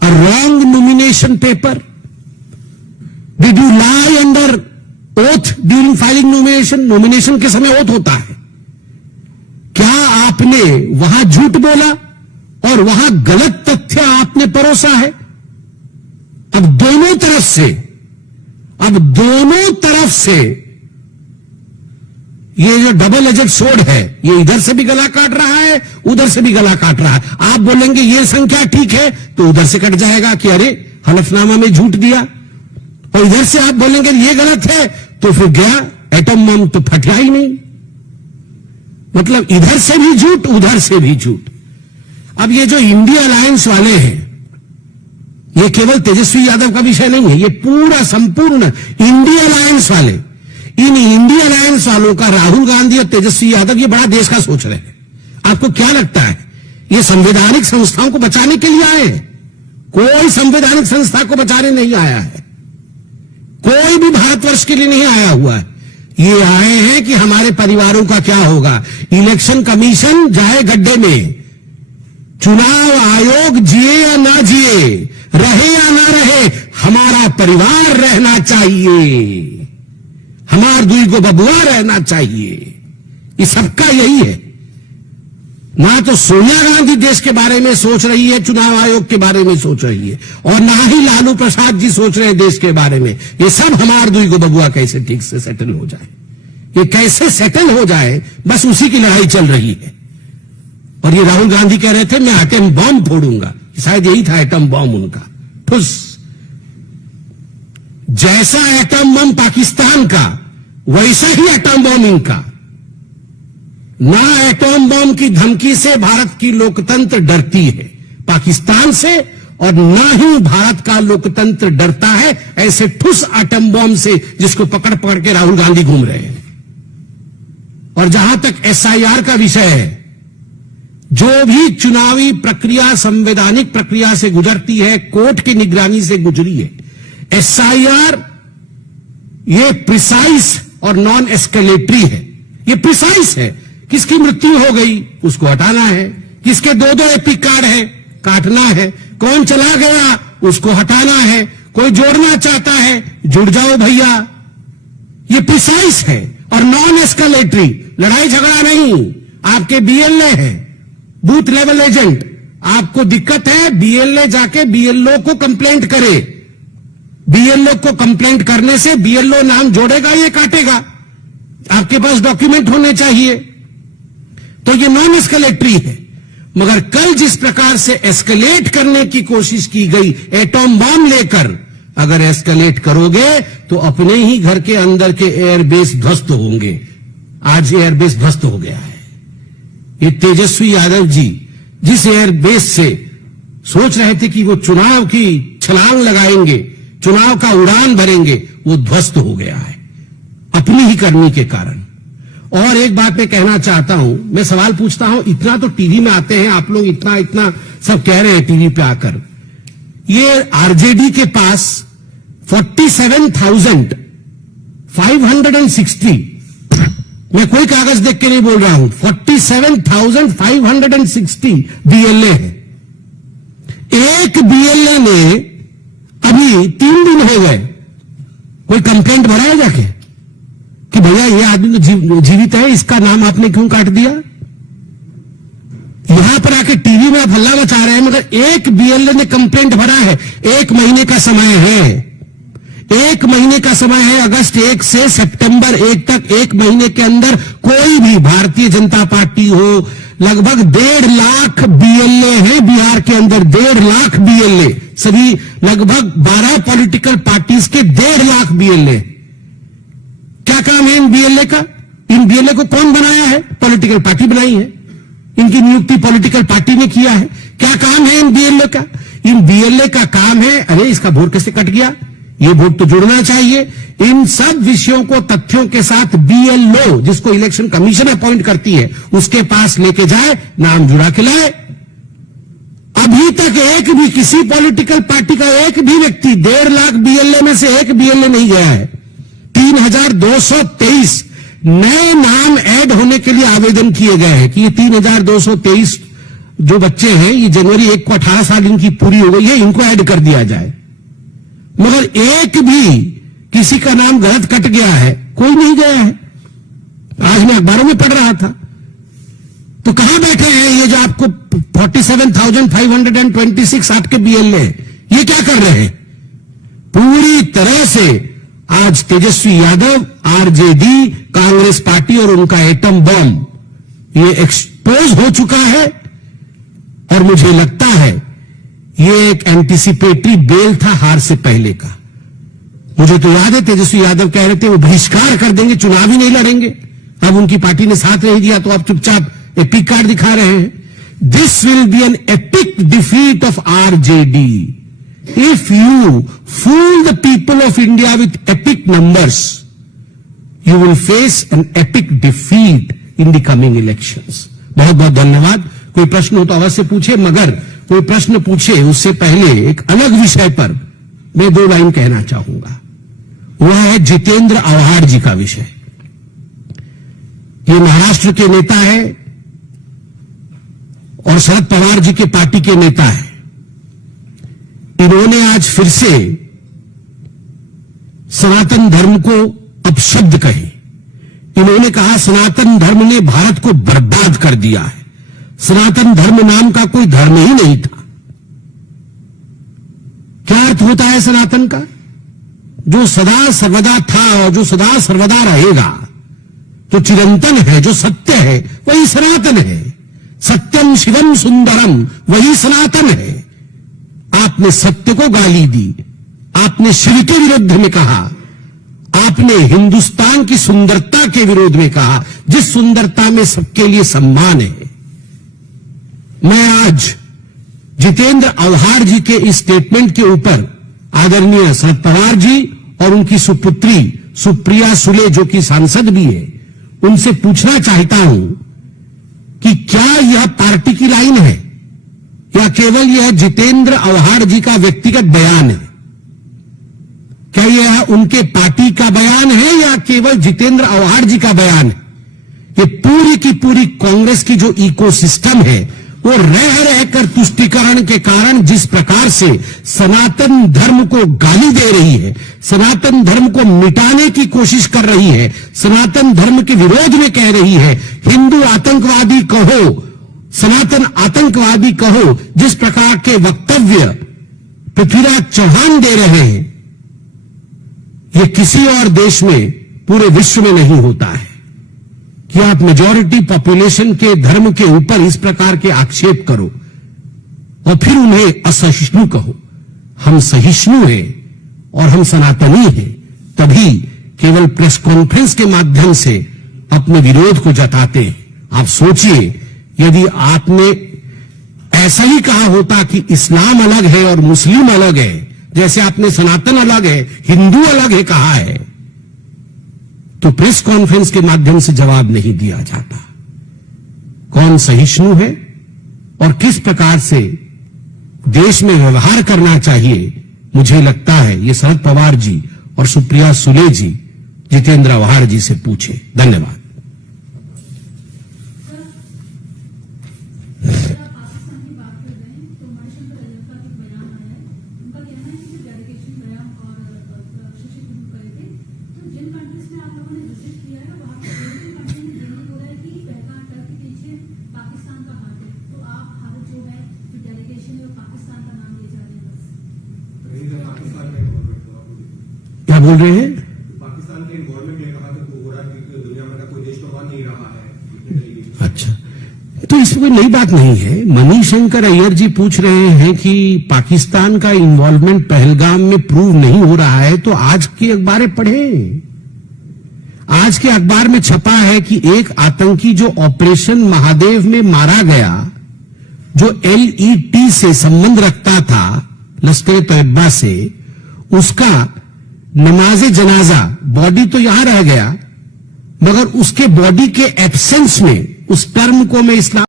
a wrong nomination paper? Did you lie under oath during filing nomination? Nomination के समय oath होता है। क्या आपने वहां झूठ बोला और वहां गलत तथ्य आपने परोसा है? अब दोनों तरफ से ये जो डबल एजेड सोर्ड है, ये इधर से भी गला काट रहा है, उधर से भी गला काट रहा है। आप बोलेंगे ये संख्या ठीक है तो उधर से कट जाएगा कि अरे हलफनामा में झूठ दिया, और इधर से आप बोलेंगे ये गलत है तो फिर गया एटम बम तो फटा ही नहीं। मतलब इधर से भी झूठ, उधर से भी झूठ। अब ये जो इंडिया अलायंस वाले हैं, ये केवल तेजस्वी यादव का विषय नहीं है, ये पूरा संपूर्ण इंडिया अलायंस वाले, इन इंडिया अलायंस वालों का राहुल गांधी और तेजस्वी यादव ये बड़ा देश का सोच रहे हैं। आपको क्या लगता है ये संवैधानिक संस्थाओं को बचाने के लिए आए हैं? कोई संवैधानिक संस्था को बचाने नहीं आया है, कोई भी भारतवर्ष के लिए नहीं आया हुआ है। ये आए हैं कि हमारे परिवारों का क्या होगा। इलेक्शन कमीशन जाए गड्ढे में, चुनाव आयोग जिए या ना जिए, रहे या ना रहे, हमारा परिवार रहना चाहिए, हमार दुई को बबुआ रहना चाहिए। ये सबका यही है। ना तो सोनिया गांधी देश के बारे में सोच रही है, चुनाव आयोग के बारे में सोच रही है, और ना ही लालू प्रसाद जी सोच रहे हैं देश के बारे में। ये सब हमार दुई को बबुआ कैसे ठीक से सेटल हो जाए, ये कैसे सेटल हो जाए, बस उसी की लड़ाई चल रही है। और ये राहुल गांधी कह रहे थे मैं एटम बम फोड़ूंगा, शायद यही था एटम बम उनका, ठुस। जैसा एटम बम पाकिस्तान का, वैसा ही एटम बम इनका। ना एटम बम की धमकी से भारत की लोकतंत्र डरती है पाकिस्तान से, और ना ही भारत का लोकतंत्र डरता है ऐसे ठुस एटम बम से जिसको पकड़ पकड़ के राहुल गांधी घूम रहे हैं। और जहां तक एसआईआर का विषय है, जो भी चुनावी प्रक्रिया संवैधानिक प्रक्रिया से गुजरती है, कोर्ट की निगरानी से गुजरी है। एसआईआर ये प्रिसाइज और नॉन एस्केलेटरी है। ये प्रिसाइज है, किसकी मृत्यु हो गई उसको हटाना है, किसके दो दो एपिक कार्ड है काटना है, कौन चला गया उसको हटाना है, कोई जोड़ना चाहता है जुड़ जाओ भैया। ये प्रिसाइज है और नॉन एस्केलेटरी, लड़ाई झगड़ा नहीं। आपके बीएलए है, बूथ लेवल एजेंट, आपको दिक्कत है बीएलए जाके बीएलओ को कंप्लेंट करे। बीएलओ को कंप्लेंट करने से बीएलओ नाम जोड़ेगा ये काटेगा, आपके पास डॉक्यूमेंट होने चाहिए। तो ये नॉन एस्केलेटरी है। मगर कल जिस प्रकार से एस्केलेट करने की कोशिश की गई एटॉम बम लेकर, अगर एस्केलेट करोगे तो अपने ही घर के अंदर के एयरबेस ध्वस्त होंगे। आज एयरबेस ध्वस्त हो गया है। ये तेजस्वी यादव जी जिस एयरबेस से सोच रहे थे कि वो चुनाव की छलांग लगाएंगे, चुनाव का उड़ान भरेंगे, वो ध्वस्त हो गया है अपनी ही करनी के कारण। और एक बात मैं कहना चाहता हूं, मैं सवाल पूछता हूं, इतना तो टीवी में आते हैं आप लोग, इतना इतना सब कह रहे हैं टीवी पे आकर, ये आरजेडी के पास 47,560, मैं कोई कागज देख के नहीं बोल रहा हूं, 47,560 बीएलए है। एक बीएलए ने अभी 3 दिन हो गए कोई कंप्लेंट भरा है जाके कि भैया ये आदमी तो जीवित है, इसका नाम आपने क्यों काट दिया? यहां पर आके टीवी में आप हल्ला मचा रहे हैं, मगर एक बीएलए ने कंप्लेंट भरा है। 1 महीने का समय है, 1 महीने का समय है, अगस्त 1 से सितंबर 1 तक, 1 महीने के अंदर कोई भी भारतीय जनता पार्टी हो, लगभग 1.5 लाख बीएलए है बिहार के अंदर, 1.5 लाख बीएलए, सभी लगभग 12 पॉलिटिकल पार्टीज के 1.5 लाख बीएलए। क्या काम है इन बीएलए का? इन बीएलए को कौन बनाया है? पॉलिटिकल पार्टी बनाई है, इनकी नियुक्ति पॉलिटिकल पार्टी ने किया है। क्या काम है इन बीएलए का? इन बीएलए का काम है, अरे इसका वोट कैसे कट गया, ये वोट तो जुड़ना चाहिए। इन सब विषयों को तथ्यों के साथ बीएलओ, जिसको इलेक्शन कमीशन अपॉइंट करती है, उसके पास लेके जाए, नाम जुड़ा के लाए। अभी तक एक भी किसी पॉलिटिकल पार्टी का एक भी व्यक्ति 1.5 लाख बीएलए में से एक बीएलए नहीं गया है। 3,223 नए नाम ऐड होने के लिए आवेदन किए गए हैं कि ये 3,223 जो बच्चे हैं, ये जनवरी 1 को 18 साल इनकी पूरी हो गई है, इनको ऐड कर दिया जाए। मगर एक भी किसी का नाम गलत कट गया है, कोई नहीं गया है। आज मैं अखबारों में पढ़ रहा था। तो कहां बैठे हैं ये जो आपको 47,526 आपके बीएलए, ये क्या कर रहे हैं? पूरी तरह से आज तेजस्वी यादव, आरजेडी, कांग्रेस पार्टी और उनका एटम बॉम्ब ये एक्सपोज हो चुका है। और मुझे लगता है ये एक एंटीसिपेटरी बेल था हार से पहले का। मुझे तो याद है तेजस्वी यादव कह रहे थे वो बहिष्कार कर देंगे, चुनाव ही नहीं लड़ेंगे। अब उनकी पार्टी ने साथ नहीं दिया तो आप चुपचाप एपिक कार्ड दिखा रहे हैं। This will be an epic defeat of RJD. If you fool the people of India with epic numbers, you will face an epic defeat in the coming elections. बहुत बहुत धन्यवाद। कोई प्रश्न हो तो अवश्य पूछे, मगर कोई प्रश्न पूछे उससे पहले एक अलग विषय पर मैं 2 लाइन कहना चाहूंगा। वह है जितेंद्र आव्हाड जी का विषय। ये महाराष्ट्र के नेता है और शरद पवार जी के पार्टी के नेता है। इन्होंने आज फिर से सनातन धर्म को अपशब्द कहे। इन्होंने कहा सनातन धर्म ने भारत को बर्बाद कर दिया है। सनातन धर्म नाम का कोई धर्म ही नहीं था। क्या अर्थ होता है सनातन का? जो सदा सर्वदा था और जो सदा सर्वदा रहेगा, जो चिरंतन है, जो सत्य है, वही सनातन है। सत्यम शिवम सुंदरम, वही सनातन है। आपने सत्य को गाली दी, आपने शिव के विरुद्ध में कहा, आपने हिंदुस्तान की सुंदरता के विरोध में कहा, जिस सुंदरता में सबके लिए सम्मान है। मैं आज जितेंद्र आव्हाड जी के इस स्टेटमेंट के ऊपर आदरणीय शरद पवार जी और उनकी सुपुत्री सुप्रिया सुले, जो कि सांसद भी है, उनसे पूछना चाहता हूं कि क्या यह पार्टी की लाइन है या केवल यह जितेंद्र आव्हाड जी का व्यक्तिगत बयान है? क्या यह उनके पार्टी का बयान है या केवल जितेंद्र आव्हाड जी का बयान है? ये पूरी की पूरी कांग्रेस की जो इकोसिस्टम है, वो रह रहकर तुष्टीकरण के कारण जिस प्रकार से सनातन धर्म को गाली दे रही है, सनातन धर्म को मिटाने की कोशिश कर रही है, सनातन धर्म के विरोध में कह रही है, हिंदू आतंकवादी कहो, सनातन आतंकवादी कहो, जिस प्रकार के वक्तव्य पृथ्वीराज चौहान दे रहे हैं, ये किसी और देश में, पूरे विश्व में नहीं होता है कि आप मेजॉरिटी पॉपुलेशन के धर्म के ऊपर इस प्रकार के आक्षेप करो और फिर उन्हें असहिष्णु कहो। हम सहिष्णु हैं और हम सनातनी हैं, तभी केवल प्रेस कॉन्फ्रेंस के माध्यम से अपने विरोध को जताते हैं। आप सोचिए, यदि आपने ऐसा ही कहा होता कि इस्लाम अलग है और मुस्लिम अलग है, जैसे आपने सनातन अलग है, हिंदू अलग है कहा है, तो प्रेस कॉन्फ्रेंस के माध्यम से जवाब नहीं दिया जाता। कौन सहिष्णु है और किस प्रकार से देश में व्यवहार करना चाहिए, मुझे लगता है ये शरद पवार जी और सुप्रिया सुले जी जितेंद्र आव्हाड जी से पूछे। धन्यवाद। क्या बोल रहे हैं? पाकिस्तान के गवर्नमेंट ने कहा था कि हो रहा है कि दुनिया में कोई देश तो नहीं रहा है। अच्छा, तो इसमें कोई नई बात नहीं है। मणिशंकर अय्यर जी पूछ रहे हैं कि पाकिस्तान का इन्वॉल्वमेंट पहलगाम में प्रूव नहीं हो रहा है, तो आज की अखबारें पढ़ें। आज के अखबार में छपा है कि एक आतंकी जो ऑपरेशन महादेव में मारा गया, जो LET से संबंध रखता था, लश्कर तैयबा से, उसका नमाज जनाजा, बॉडी तो यहां रह गया, मगर उसके बॉडी के एब्सेंस में उस टर्म को मैं इस्लाम